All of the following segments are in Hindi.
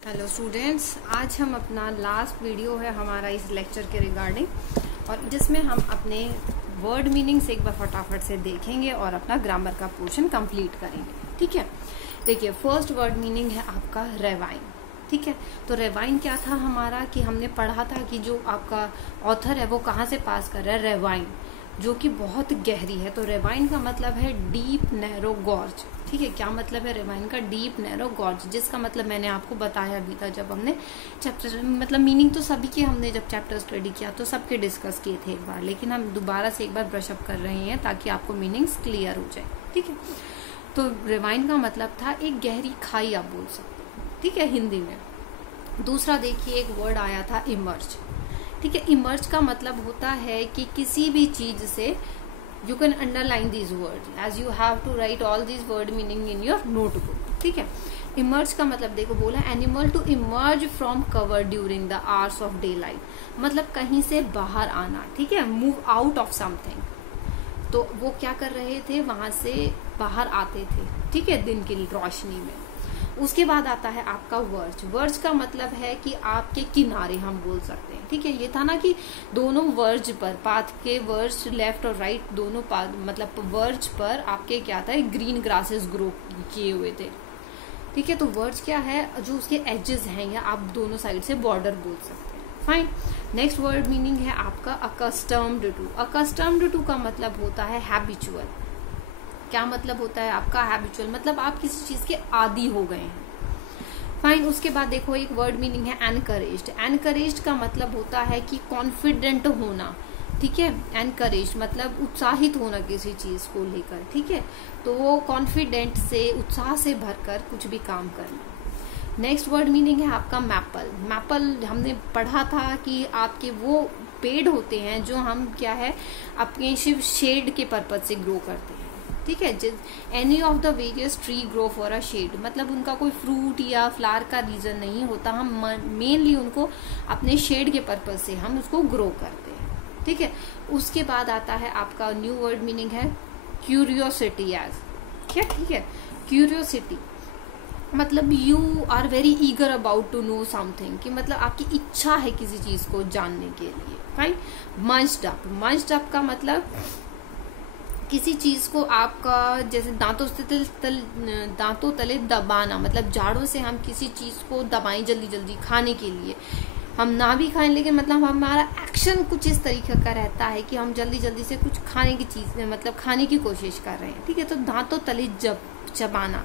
हेलो स्टूडेंट्स, आज हम अपना लास्ट वीडियो है हमारा इस लेक्चर के रिगार्डिंग, और जिसमें हम अपने वर्ड मीनिंग्स एक बार फटाफट से देखेंगे और अपना ग्रामर का पोर्शन कंप्लीट करेंगे। ठीक है, देखिए फर्स्ट वर्ड मीनिंग है आपका रेवाइन। ठीक है, तो रेवाइन क्या था हमारा कि हमने पढ़ा था कि जो आपका ऑथर है वो कहाँ से पास कर रहा है, रेवाइन, जो कि बहुत गहरी है। तो रेवाइन का मतलब है डीप नैरो गॉर्ज। ठीक है, क्या मतलब है रेवाइन का? डीप नैरो गॉर्ज, जिसका मतलब मैंने आपको बताया अभी था जब हमने चैप्टर, मतलब मीनिंग तो सभी के हमने जब चैप्टर स्टडी किया तो सबके डिस्कस किए थे एक बार, लेकिन हम दोबारा से एक बार ब्रश अप कर रहे हैं ताकि आपको मीनिंग्स क्लियर हो जाए। ठीक है, तो रेवाइन का मतलब था एक गहरी खाई, आप बोल सकते हैं। ठीक है, हिंदी में। दूसरा देखिए एक वर्ड आया था इमर्ज। ठीक है, इमर्ज का मतलब होता है कि किसी भी चीज से, you can underline these words as you have to write all these word meaning in your notebook। ठीक है, emerge का मतलब देखो बोला animal to emerge from cover during the hours of daylight, मतलब कहीं से बाहर आना। ठीक है, move out of something, तो वो क्या कर रहे थे, वहां से बाहर आते थे। ठीक है, दिन की रोशनी में। उसके बाद आता है आपका वर्ज। वर्ज का मतलब है कि आपके किनारे, हम बोल सकते हैं। ठीक है, ये था ना कि दोनों वर्ज पर, पाथ के वर्ज लेफ्ट और राइट दोनों पाथ, मतलब वर्ज पर आपके क्या था, ग्रीन ग्रासेस ग्रो किए हुए थे। ठीक है, तो वर्ज क्या है, जो उसके एजेस हैं, या आप दोनों साइड से बॉर्डर बोल सकते हैं। फाइन, नेक्स्ट वर्ड मीनिंग है आपका अकस्टम्ड टू। अकस्टम्ड टू का मतलब होता है हैबिचुअल। क्या मतलब होता है आपका? हैबिचुअल, मतलब आप किसी चीज के आदी हो गए हैं। फाइन, उसके बाद देखो एक वर्ड मीनिंग है एनकरेज्ड। एनकरेज्ड का मतलब होता है कि कॉन्फिडेंट होना। ठीक है, एनकरेज मतलब उत्साहित होना किसी चीज को लेकर। ठीक है, तो वो कॉन्फिडेंट से, उत्साह से भरकर कुछ भी काम करना। नेक्स्ट वर्ड मीनिंग है आपका मैपल। मैपल हमने पढ़ा था कि आपके वो पेड़ होते हैं जो हम क्या है अपने सिर्फ शेड के पर्पज से ग्रो करते हैं। ठीक है, any of the various tree grow for a shade, मतलब उनका कोई फ्रूट या फ्लावर का रीजन नहीं होता, हम मेनली उनको अपने शेड के पर्पज से हम उसको ग्रो करते हैं। ठीक है, उसके बाद आता है आपका न्यू वर्ड मीनिंग है क्यूरियोसिटी एज। क्या? ठीक है, क्यूरियोसिटी मतलब you are very eager about to know something, कि मतलब आपकी इच्छा है किसी चीज को जानने के लिए। Fine, munched up. Munched up का मतलब किसी चीज को आपका जैसे दांतों तले दबाना, मतलब जाड़ों से हम किसी चीज को दबाएं जल्दी जल्दी खाने के लिए। हम ना भी खाएं, लेकिन मतलब हमारा एक्शन कुछ इस तरीके का रहता है कि हम जल्दी जल्दी से कुछ खाने की चीज, मतलब खाने की कोशिश कर रहे हैं। ठीक है, तो दांतों तले चबाना।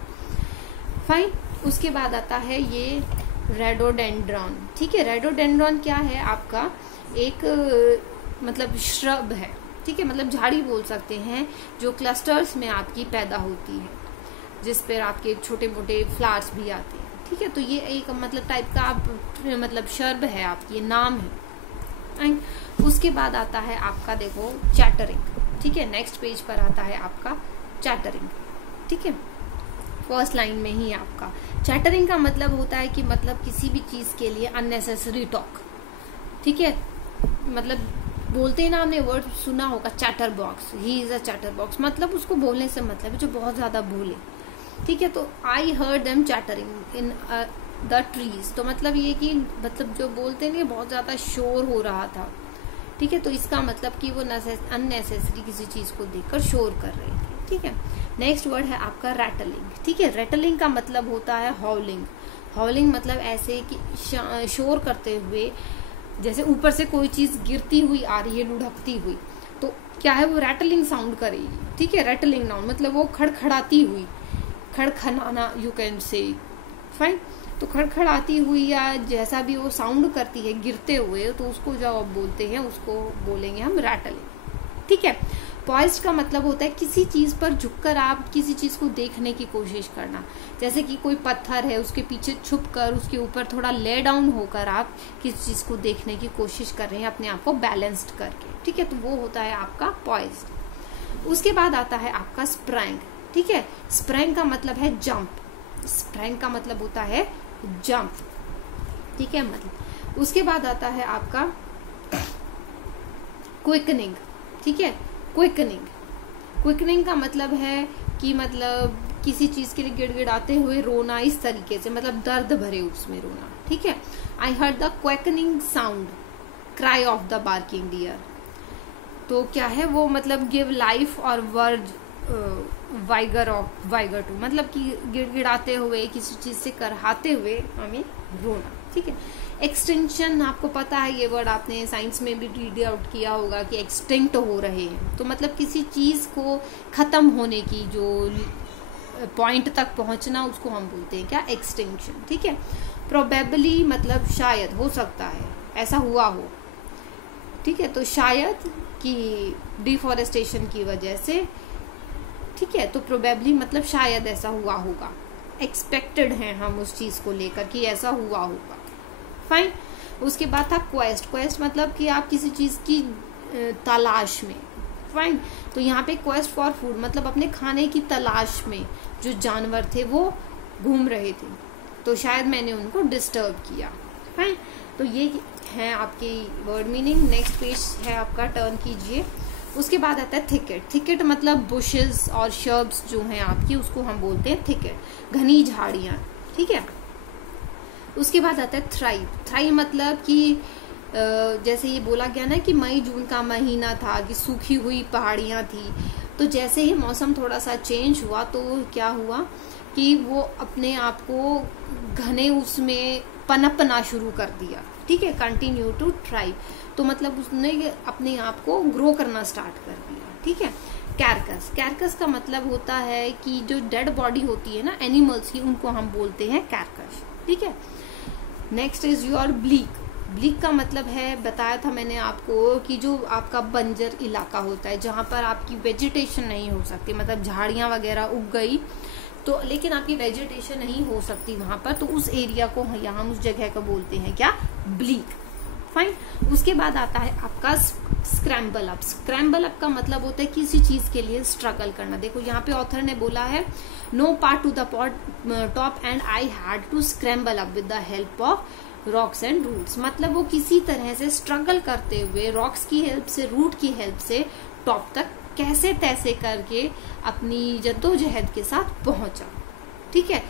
फाइन, उसके बाद आता है ये रेडोडेंड्रॉन। ठीक है, रेडोडेंड्रॉन क्या है आपका? एक मतलब श्रब है। ठीक है, मतलब झाड़ी बोल सकते हैं, जो क्लस्टर्स में आपकी पैदा होती है, जिस पर आपके छोटे मोटे फ्लावर्स भी आते हैं। ठीक है, तो ये एक मतलब टाइप का आप मतलब शर्ब है आपकी, ये नाम है। एंड उसके बाद आता है आपका देखो चैटरिंग। ठीक है, नेक्स्ट पेज पर आता है आपका चैटरिंग। ठीक है, फर्स्ट लाइन में ही आपका चैटरिंग का मतलब होता है कि मतलब किसी भी चीज के लिए अननेसेसरी टॉक। ठीक है, मतलब बोलते हैं ना, हमने वर्ड सुना होगा chatter box, he is a chatter box, मतलब उसको बोलने से मतलब है जो बहुत ज्यादा बोले। ठीक है, तो I heard them chattering in the trees, तो मतलब ये कि मतलब जो बोलते हैं बहुत ज्यादा शोर हो रहा था। ठीक है, तो इसका मतलब कि वो अननेसेसरी किसी चीज को देखकर शोर कर रहे थे। ठीक है, नेक्स्ट वर्ड है आपका रैटलिंग। ठीक है, रैटलिंग का मतलब होता है हॉलिंग। हॉलिंग मतलब ऐसे कि शोर करते हुए, जैसे ऊपर से कोई चीज गिरती हुई आ रही है, लुढ़कती हुई, तो क्या है वो रैटलिंग साउंड करेगी। ठीक है, रैटलिंग नाउन मतलब वो खड़खड़ाती हुई, खड़खड़ाना यू कैन से। फाइन, तो खड़खड़ाती हुई या जैसा भी वो साउंड करती है गिरते हुए, तो उसको जो आप बोलते हैं उसको बोलेंगे हम रैटलिंग। ठीक है, पॉइज्ड का मतलब होता है किसी चीज पर झुककर आप किसी चीज को देखने की कोशिश करना, जैसे कि कोई पत्थर है उसके पीछे छुपकर उसके ऊपर थोड़ा ले डाउन होकर आप किसी चीज को देखने की कोशिश कर रहे हैं, अपने आप को बैलेंस्ड करके। ठीक है, तो वो होता है आपका पॉइज्ड। उसके बाद आता है आपका स्प्रैंग। ठीक है, स्प्रैंग का मतलब है जंप। स्प्रैंग का मतलब होता है जंप। ठीक है, मतलब उसके बाद आता है आपका क्विकनिंग। ठीक है, क्विकनिंग। क्विकनिंग का मतलब है कि मतलब किसी चीज के लिए गिड़गिड़ाते हुए रोना इस तरीके से, मतलब दर्द भरे उसमें रोना, ठीक है। I heard the quaking sound cry of the barking deer. तो क्या है वो, मतलब गिव लाइफ और वर्ड वाइगर टू, मतलब कि गिड़गिड़ाते हुए, किसी चीज से करहाते हुए हमें रोना, ठीक है। एक्सटिंक्शन, आपको पता है ये वर्ड आपने साइंस में भी रीड आउट किया होगा कि एक्सटिंक्ट हो रहे हैं, तो मतलब किसी चीज को खत्म होने की जो पॉइंट तक पहुंचना, उसको हम बोलते हैं क्या, एक्सटिंक्शन, ठीक है। प्रोबेबली मतलब शायद, हो सकता है ऐसा हुआ हो, ठीक है। तो शायद कि डिफॉरेस्टेशन की वजह से, ठीक है। तो प्रोबेबली मतलब शायद ऐसा हुआ होगा, एक्सपेक्टेड है हम उस चीज को लेकर कि ऐसा हुआ होगा, फाइन। उसके बाद था क्वेस्ट। क्वेस्ट मतलब कि आप किसी चीज की तलाश में, फाइन। तो यहाँ पे क्वेस्ट फॉर फूड मतलब अपने खाने की तलाश में जो जानवर थे वो घूम रहे थे, तो शायद मैंने उनको डिस्टर्ब किया, फाइन। तो ये है आपकी वर्ड मीनिंग। नेक्स्ट पेज है आपका, टर्न कीजिए। उसके बाद आता है थिकेट। थिकेट मतलब बुशेस और शर्ब्स जो हैं आपकी, उसको हम बोलते हैं थिकेट, घनी झाड़ियां, ठीक है। उसके बाद आता है थ्राइव। थ्राइव मतलब कि जैसे ये बोला गया ना कि मई जून का महीना था, कि सूखी हुई पहाड़ियां थी, तो जैसे ही मौसम थोड़ा सा चेंज हुआ तो क्या हुआ कि वो अपने आप को घने उसमें पनपना शुरू कर दिया, ठीक है। कंटिन्यू टू थ्राइव, तो मतलब उसने अपने आप को ग्रो करना स्टार्ट कर दिया, ठीक है। कैरकस। कैरकस का मतलब होता है कि जो डेड बॉडी होती है ना एनिमल्स की, उनको हम बोलते हैं कैरकस, ठीक है। Next is your bleak. Bleak का मतलब है, बताया था मैंने आपको कि जो आपका बंजर इलाका होता है, जहां पर आपकी वेजिटेशन नहीं हो सकती, मतलब झाड़ियां वगैरह उग गई तो, लेकिन आपकी वेजिटेशन नहीं हो सकती वहां पर, तो उस एरिया को यहाँ हम उस जगह को बोलते हैं क्या, ब्लीक, फाइन। उसके बाद आता है आपका स्क्रैम्बल अप। स्क्रैम्बल अप का मतलब होता है किसी चीज के लिए स्ट्रगल करना। देखो यहाँ पे ऑथर ने बोला है, no part to the top and I had to scramble up with the help of rocks and roots. मतलब वो किसी तरह से स्ट्रगल करते हुए रॉक्स की हेल्प से, रूट की हेल्प से टॉप तक कैसे तैसे करके अपनी जद्दोजहद के साथ पहुंचा, ठीक है।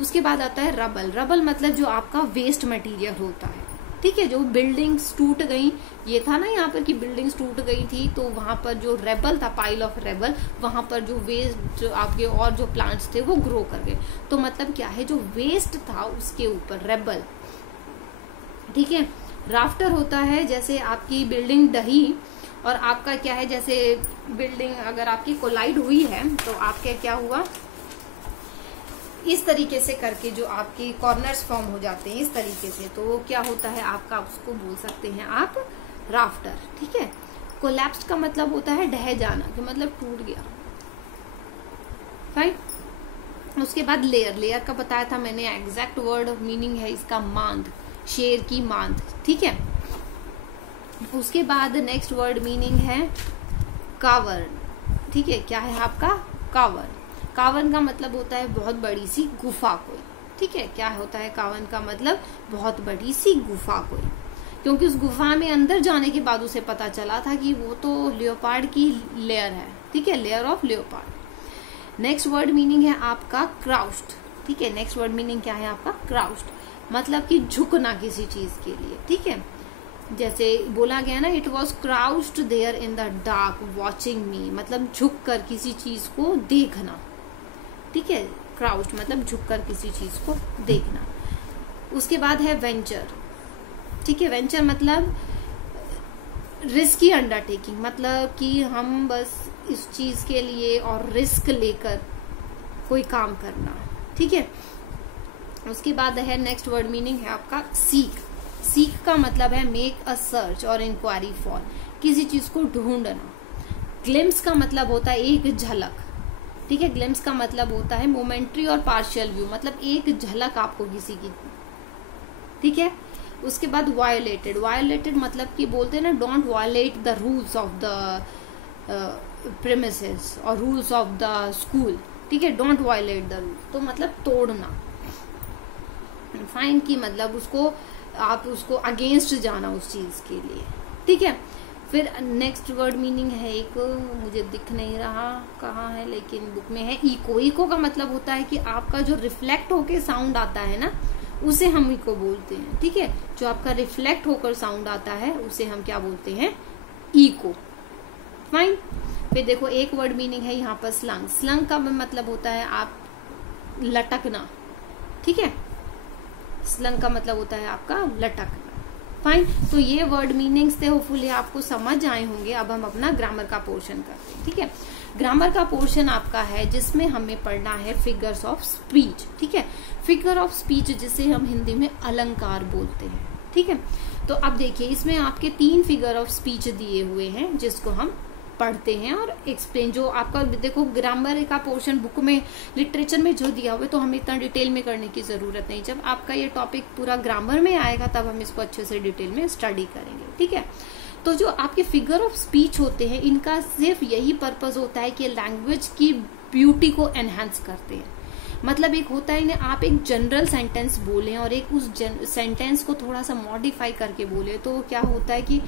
उसके बाद आता है रबल। रबल मतलब जो आपका वेस्ट मटेरियल होता है, ठीक है। जो बिल्डिंग्स टूट गई, ये था ना यहाँ पर कि बिल्डिंग्स टूट गई थी, तो वहां पर जो रेबल था, पाइल ऑफ रेबल, वहां पर जो वेस्ट जो आपके और जो प्लांट्स थे वो ग्रो कर गए। तो मतलब क्या है, जो वेस्ट था उसके ऊपर रेबल, ठीक है। राफ्टर होता है जैसे आपकी बिल्डिंग ढही और आपका क्या है, जैसे बिल्डिंग अगर आपकी कोलाइड हुई है तो आपके क्या हुआ, इस तरीके से करके जो आपके कॉर्नर्स फॉर्म हो जाते हैं इस तरीके से, तो क्या होता है आपका, उसको बोल सकते हैं आप राफ्टर, ठीक है। कोलैप्स्ड का मतलब होता है ढह जाना, कि मतलब टूट गया, फाइन। उसके बाद लेयर। लेयर का बताया था मैंने, एग्जैक्ट वर्ड मीनिंग है इसका मांद, शेर की मांद, ठीक है। उसके बाद नेक्स्ट वर्ड मीनिंग है कावर्न, ठीक है। क्या है आपका, कावर्न। कावर्न का मतलब होता है बहुत बड़ी सी गुफा कोई, ठीक है। क्या होता है कावर्न का मतलब, बहुत बड़ी सी गुफा कोई, क्योंकि उस गुफा में अंदर जाने के बाद उसे पता चला था कि वो तो लियोपार्ड की लेयर है, ठीक है, layer of leopard. Next word meaning है आपका क्राउस्ड, ठीक है। नेक्स्ट वर्ड मीनिंग क्या है आपका, क्राउस्ड, मतलब कि झुकना किसी चीज के लिए, ठीक है। जैसे बोला गया ना, it was crouched there in the dark watching me, मतलब झुक कर किसी चीज को देखना, ठीक है। क्राउस्ड मतलब झुक कर किसी चीज को देखना। उसके बाद है वेंचर, ठीक है। वेंचर मतलब रिस्की अंडरटेकिंग, मतलब कि हम बस इस चीज के लिए और रिस्क लेकर कोई काम करना, ठीक है। उसके बाद है नेक्स्ट वर्ड मीनिंग है आपका सीक। सीक का मतलब है मेक अ सर्च और इंक्वायरी फॉर, किसी चीज को ढूंढना। ग्लिम्स का मतलब होता है एक झलक, ठीक है। ग्लिम्स का मतलब होता है मोमेंट्री और पार्शियल व्यू, मतलब एक झलक आपको किसी की, ठीक है। उसके बाद वायोलेटेड। वायोलेटेड मतलब कि बोलते हैं ना, don't violet the rules of the premises और रूल्स ऑफ द स्कूल, ठीक है। डोंट वायोलेट द रूल्स, तो मतलब तोड़ना, फाइन की मतलब उसको आप उसको अगेंस्ट जाना उस चीज के लिए, ठीक है। फिर नेक्स्ट वर्ड मीनिंग है एक, मुझे दिख नहीं रहा कहाँ है, लेकिन बुक में है, इको। इको का मतलब होता है कि आपका जो रिफ्लेक्ट होके साउंड आता है ना, उसे हम इको बोलते हैं। ठीक है, जो आपका रिफ्लेक्ट होकर साउंड आता है उसे हम क्या बोलते हैं, इको। फाइन। फिर देखो एक वर्ड मीनिंग है यहाँ पर स्लंग। स्लंग का मतलब होता है आप लटकना। ठीक है, स्लंग का मतलब होता है आपका लटकना। फाइन। तो ये वर्ड मीनिंग्स थे, होपफुली आपको समझ आए होंगे। अब हम अपना ग्रामर का पोर्शन करते हैं। ठीक है, ग्रामर का पोर्शन आपका है जिसमें हमें पढ़ना है फिगर्स ऑफ स्पीच। ठीक है, फिगर ऑफ स्पीच जिसे हम हिंदी में अलंकार बोलते हैं। ठीक है, तो अब देखिए इसमें आपके 3 फिगर ऑफ स्पीच दिए हुए हैं जिसको हम पढ़ते हैं और एक्सप्लेन। जो आपका देखो ग्रामर का पोर्शन बुक में, लिटरेचर में जो दिया हुआ है, तो हमें इतना डिटेल में करने की जरूरत नहीं। जब आपका ये टॉपिक पूरा ग्रामर में आएगा तब हम इसको अच्छे से डिटेल में स्टडी करेंगे। ठीक है, तो जो आपके फिगर ऑफ स्पीच होते हैं इनका सिर्फ यही पर्पस होता है कि लैंग्वेज की ब्यूटी को एनहांस करते हैं। मतलब एक होता है ना, आप एक जनरल सेंटेंस बोलें और एक उस सेंटेंस को थोड़ा सा मॉडिफाई करके बोले, तो क्या होता है कि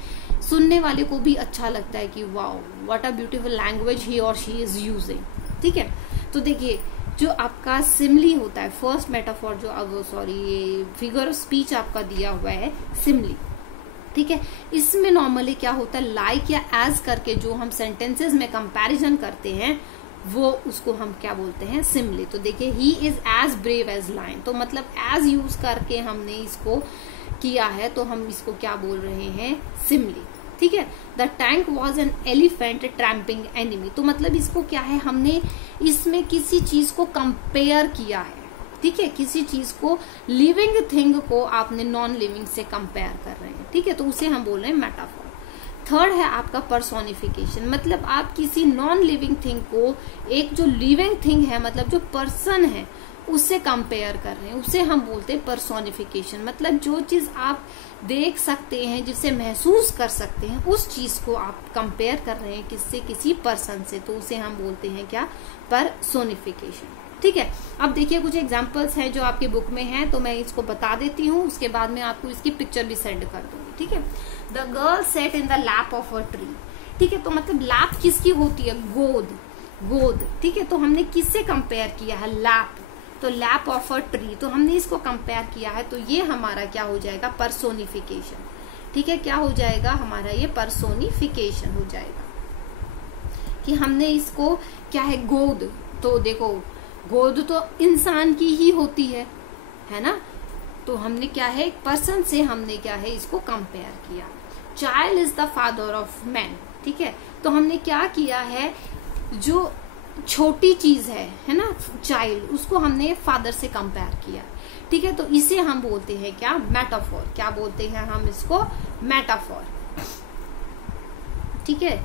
सुनने वाले को भी अच्छा लगता है कि wow what a beautiful language ही और शी इज यूजिंग। ठीक है, तो देखिए जो आपका सिमली होता है, फर्स्ट मेटाफोर जो ये फिगर ऑफ स्पीच आपका दिया हुआ है सिमली। ठीक है, इसमें नॉर्मली क्या होता है, लाइक या एज करके जो हम सेंटेंसेस में कंपैरिजन करते हैं वो उसको हम क्या बोलते हैं, सिमली। तो देखिए he is as brave as lion, तो मतलब एज यूज करके हमने इसको किया है, तो हम इसको क्या बोल रहे हैं, सिमली। ठीक है, the tank was an elephant tramping enemy, तो मतलब इसको क्या है, हमने इसमें किसी चीज को कंपेयर किया है। ठीक है, किसी चीज को, लिविंग थिंग को आपने नॉन लिविंग से कंपेयर कर रहे हैं। ठीक है, तो उसे हम बोल रहे हैं मेटाफोर। थर्ड है आपका पर्सोनिफिकेशन, मतलब आप किसी नॉन लिविंग थिंग को एक जो लिविंग थिंग है, मतलब जो पर्सन है, उससे कंपेयर कर रहे हैं, उसे हम बोलते हैं पर्सोनिफिकेशन। मतलब जो चीज आप देख सकते हैं, जिसे महसूस कर सकते हैं, उस चीज को आप कंपेयर कर रहे हैं किससे, किसी पर्सन से, तो उसे हम बोलते हैं क्या, पर्सोनिफिकेशन। ठीक है, अब देखिए कुछ एग्जांपल्स हैं जो आपके बुक में हैं, तो मैं इसको बता देती हूँ, उसके बाद में आपको इसकी पिक्चर भी सेंड कर दूंगी। ठीक है, the girl set in the lap of a tree. ठीक है, तो मतलब लैप किसकी होती है, गोद, गोद। ठीक है, तो हमने किससे कंपेयर किया है, लैप, तो लैप ऑफ अ ट्री, तो हमने इसको कंपेयर किया है, तो ये हमारा क्या हो जाएगा, पर्सोनिफिकेशन। ठीक है, क्या हो जाएगा हमारा, ये पर्सोनिफिकेशन हो जाएगा कि हमने इसको क्या है, गोद, तो देखो गोद तो इंसान की ही होती है ना, तो हमने क्या है, एक पर्सन से हमने क्या है इसको कंपेयर किया। Child is the father of man. ठीक है, तो हमने क्या किया है, जो छोटी चीज है ना, चाइल्ड, उसको हमने फादर से कंपेयर किया। ठीक है, तो इसे हम बोलते हैं क्या, मेटाफोर। क्या बोलते हैं हम इसको, मेटाफोर। ठीक है,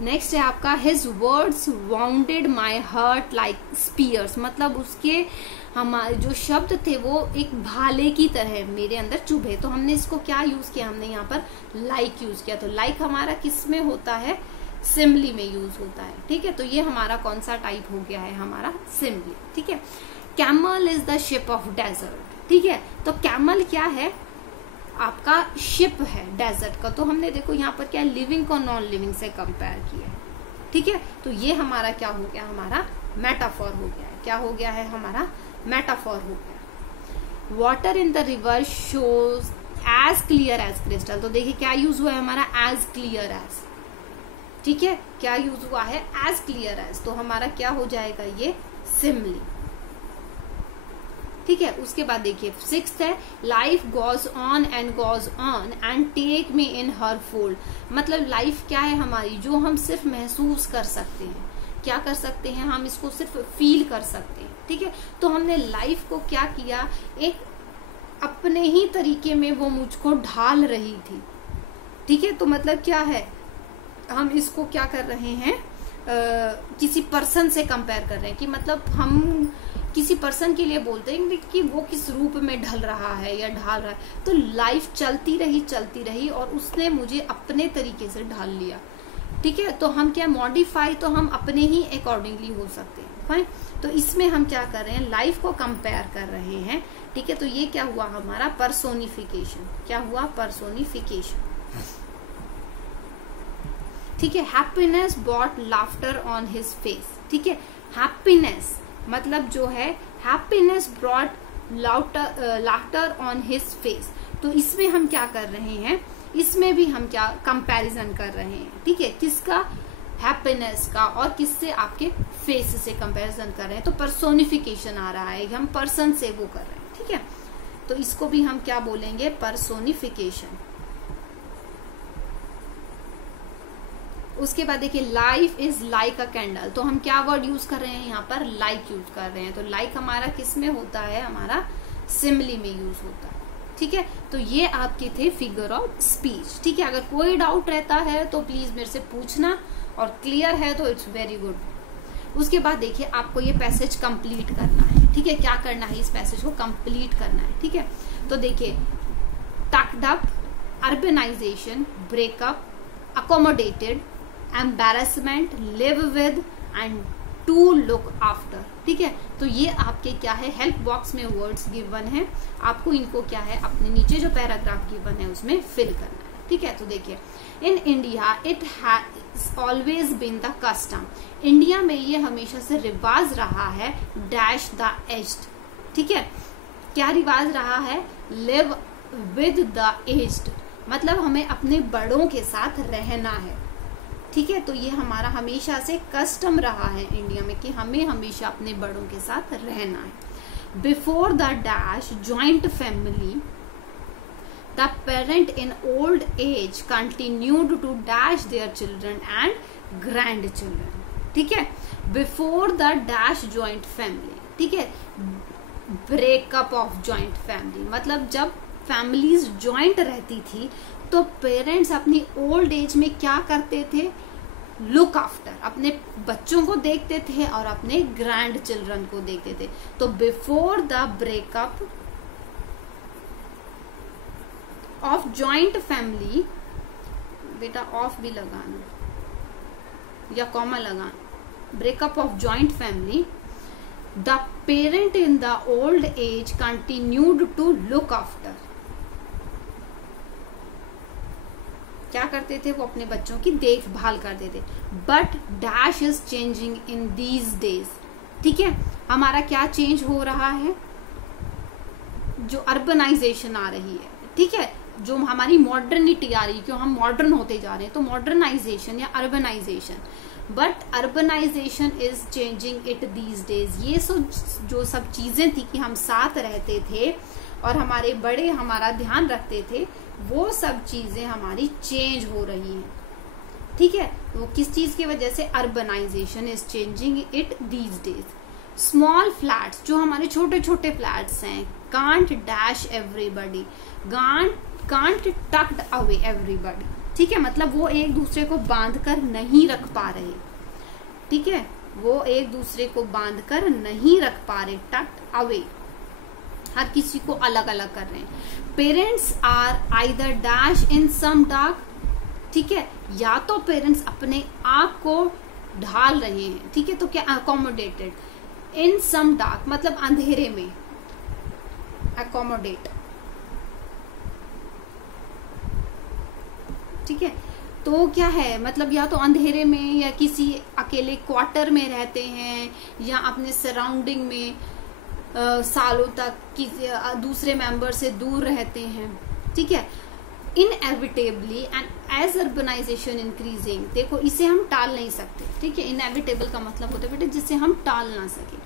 नेक्स्ट है आपका his words wounded my heart like spears, मतलब उसके हमारे जो शब्द थे वो एक भाले की तरह मेरे अंदर चुभे। तो हमने इसको क्या यूज किया, हमने यहाँ पर लाइक यूज किया। तो लाइक हमारा किस में होता है, सिमली में यूज होता है। ठीक है, तो ये हमारा कौन सा टाइप हो गया है, हमारा सिमली। ठीक है, camel is the ship of desert. ठीक है, तो कैमल क्या है, आपका शिप है डेजर्ट का। तो हमने देखो यहाँ पर क्या लिविंग को नॉन लिविंग से कंपेयर किया है। ठीक है, तो ये हमारा क्या हो गया, हमारा मेटाफोर हो गया है। क्या हो गया है, हमारा मेटाफोर हो गया। Water in the river shows as clear as crystal, तो देखिए क्या यूज हुआ है हमारा, एज क्लियर एज। ठीक है, क्या यूज हुआ है, एज क्लियर एज, तो हमारा क्या हो जाएगा, ये सिमली। ठीक है, उसके बाद देखिए 6th है, life goes on and goes on and take me in her fold, मतलब लाइफ क्या है हमारी, जो हम सिर्फ महसूस कर सकते हैं। क्या कर सकते हैं, हम इसको सिर्फ फील कर सकते हैं। ठीक है, तो हमने लाइफ को क्या किया, एक अपने ही तरीके में वो मुझको ढाल रही थी। ठीक है, तो मतलब क्या है, हम इसको क्या कर रहे हैं, किसी पर्सन से कंपेयर कर रहे हैं, कि मतलब हम किसी पर्सन के लिए बोलते हैं कि वो किस रूप में ढल रहा है या ढाल रहा है। तो लाइफ चलती रही और उसने मुझे अपने तरीके से ढाल लिया। ठीक है, तो हम क्या, मॉडिफाई तो हम अपने ही अकॉर्डिंगली हो सकते हैं। फाइन, तो इसमें हम क्या कर रहे हैं, लाइफ को कंपेयर कर रहे हैं। ठीक है, तो ये क्या हुआ हमारा, पर्सोनिफिकेशन। क्या हुआ, पर्सोनिफिकेशन। ठीक है। Happiness brought laughter on his face, ठीक है। हैप्पीनेस मतलब जो है happiness brought laughter on his face, तो इसमें हम क्या कर रहे हैं, इसमें भी हम क्या कंपैरिजन कर रहे हैं, ठीक है। किसका, हैप्पीनेस का, और किससे, आपके फेस से कंपैरिजन कर रहे हैं, तो पर्सोनिफिकेशन आ रहा है, हम पर्सन से वो कर रहे हैं, ठीक है। तो इसको भी हम क्या बोलेंगे, पर्सोनिफिकेशन। उसके बाद देखिए life is like a candle, तो हम क्या वर्ड यूज कर रहे हैं यहाँ पर, लाइक यूज कर रहे हैं। तो लाइक हमारा किस में होता है, हमारा सिमिली में यूज होता है, ठीक है। तो ये आपके थे फिगर ऑफ स्पीच, ठीक है। अगर कोई डाउट रहता है तो प्लीज मेरे से पूछना, और क्लियर है तो इट्स वेरी गुड। उसके बाद देखिए आपको ये पैसेज कंप्लीट करना है, ठीक है। क्या करना है, इस पैसेज को कंप्लीट करना है, ठीक है। तो देखिए tucked up, urbanization, breakup, accommodated, embarrassment, live with and to look after, ठीक है। तो ये आपके क्या है, हेल्प बॉक्स में वर्ड्स गिवन है, आपको इनको क्या है अपने नीचे जो पैराग्राफ गिवन है उसमें फिल करना है, ठीक है। तो देखिए in India it has always been the custom, India में ये हमेशा से रिवाज रहा है, डैश द एज्ड, ठीक है। क्या रिवाज रहा है, लिव विद द एज्ड, मतलब हमें अपने बड़ों के साथ रहना है, ठीक है। तो ये हमारा हमेशा से कस्टम रहा है इंडिया में कि हमें हमेशा अपने बड़ों के साथ रहना है। Before the dash joint family the parent in old age continued to dash their children and grandchildren, ठीक है। Before the dash joint family, ठीक है। ब्रेकअप ऑफ जॉइंट फैमिली मतलब जब फैमिलीज जॉइंट रहती थी तो पेरेंट्स अपनी ओल्ड एज में क्या करते थे, लुक आफ्टर, अपने बच्चों को देखते थे और अपने ग्रैंड चिल्ड्रन को देखते थे। तो before the breakup of joint family, बेटा ऑफ भी लगाना या कॉमा लगाना, breakup of joint family, the parent in the old age continued to look after, क्या करते थे, वो अपने बच्चों की देखभाल करते थे। But dash is changing in these days, ठीक है। हमारा क्या चेंज हो रहा है, जो अर्बनाइजेशन आ रही है, ठीक है, जो हमारी मॉडर्निटी आ रही है, क्यों हम मॉडर्न होते जा रहे हैं, तो मॉडर्नाइजेशन या urbanization. But urbanization is changing it these days, ये जो सब चीजें थी कि हम साथ रहते थे और हमारे बड़े हमारा ध्यान रखते थे, वो सब चीजें हमारी चेंज हो रही हैं, ठीक है। वो किस चीज की वजह से, urbanization is changing it these days. Small flats, जो हमारे छोटे छोटे फ्लैट्स हैं, can't dash everybody, can't tucked away everybody, ठीक है। मतलब वो एक दूसरे को बांध कर नहीं रख पा रहे, ठीक है, वो एक दूसरे को बांध कर नहीं रख पा रहे, टक्ड अवे, हर किसी को अलग अलग कर रहे हैं। Parents are either dash in some dark, ठीक है, या तो पेरेंट्स अपने आप को ढाल रहे हैं, ठीक है। तो क्या, अकोमोडेटेड, इन सम डार्क मतलब अंधेरे में, अकोमोडेट, ठीक है। तो क्या है, मतलब या तो अंधेरे में या किसी अकेले क्वार्टर में रहते हैं या अपने सराउंडिंग में सालों तक किसी दूसरे मेंबर से दूर रहते हैं, ठीक है। Inevitably and as urbanization increasing, देखो इसे हम टाल नहीं सकते, ठीक है। इनएविटेबल का मतलब होता है बेटे जिसे हम टाल ना सके।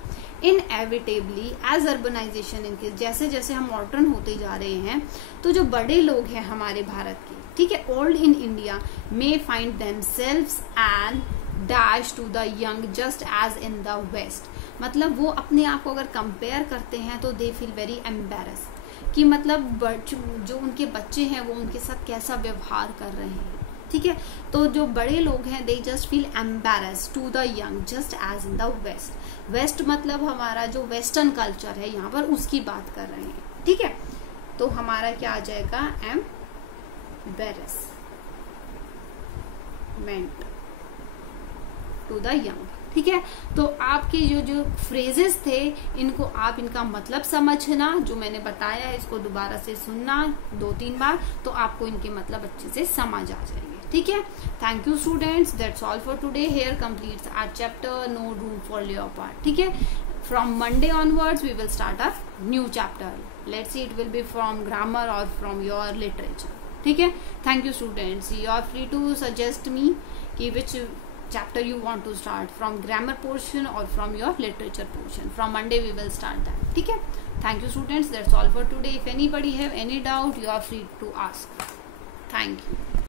इनएविटेबली एज अर्बनाइजेशन इंक्रीज, जैसे जैसे हम मॉडर्न होते जा रहे हैं तो जो बड़े लोग हैं हमारे भारत के, ठीक है, old in India may find themselves and dash to the young just as in the west, मतलब वो अपने आप को अगर कंपेयर करते हैं तो दे फील वेरी एम्बेरस, कि मतलब जो उनके बच्चे हैं वो उनके साथ कैसा व्यवहार कर रहे हैं, ठीक है। तो जो बड़े लोग हैं they just feel embarrass to the young just as in the west, west मतलब हमारा जो वेस्टर्न कल्चर है यहाँ पर उसकी बात कर रहे हैं, ठीक है। तो हमारा क्या आ जाएगा, embarrassment to the young, ठीक है। तो आपके जो फ्रेजेस थे इनको आप इनका मतलब समझना, जो मैंने बताया है इसको दोबारा से सुनना 2-3 बार, तो आपको इनके मतलब अच्छे से समझ आ जाएंगे। ठीक है. Thank you students, that's all for today. Here completes our chapter no room for leopard. ठीक है. From Monday onwards we will start a new chapter. Let's see, it will be from grammar or from your literature. ठीक है. Thank you students. You are free to suggest me कि which chapter you want to start, from grammar portion or from your literature portion. From Monday we will start that. ठीक है. Thank you students. That's all for today. If anybody have any doubt, you are free to ask. Thank you.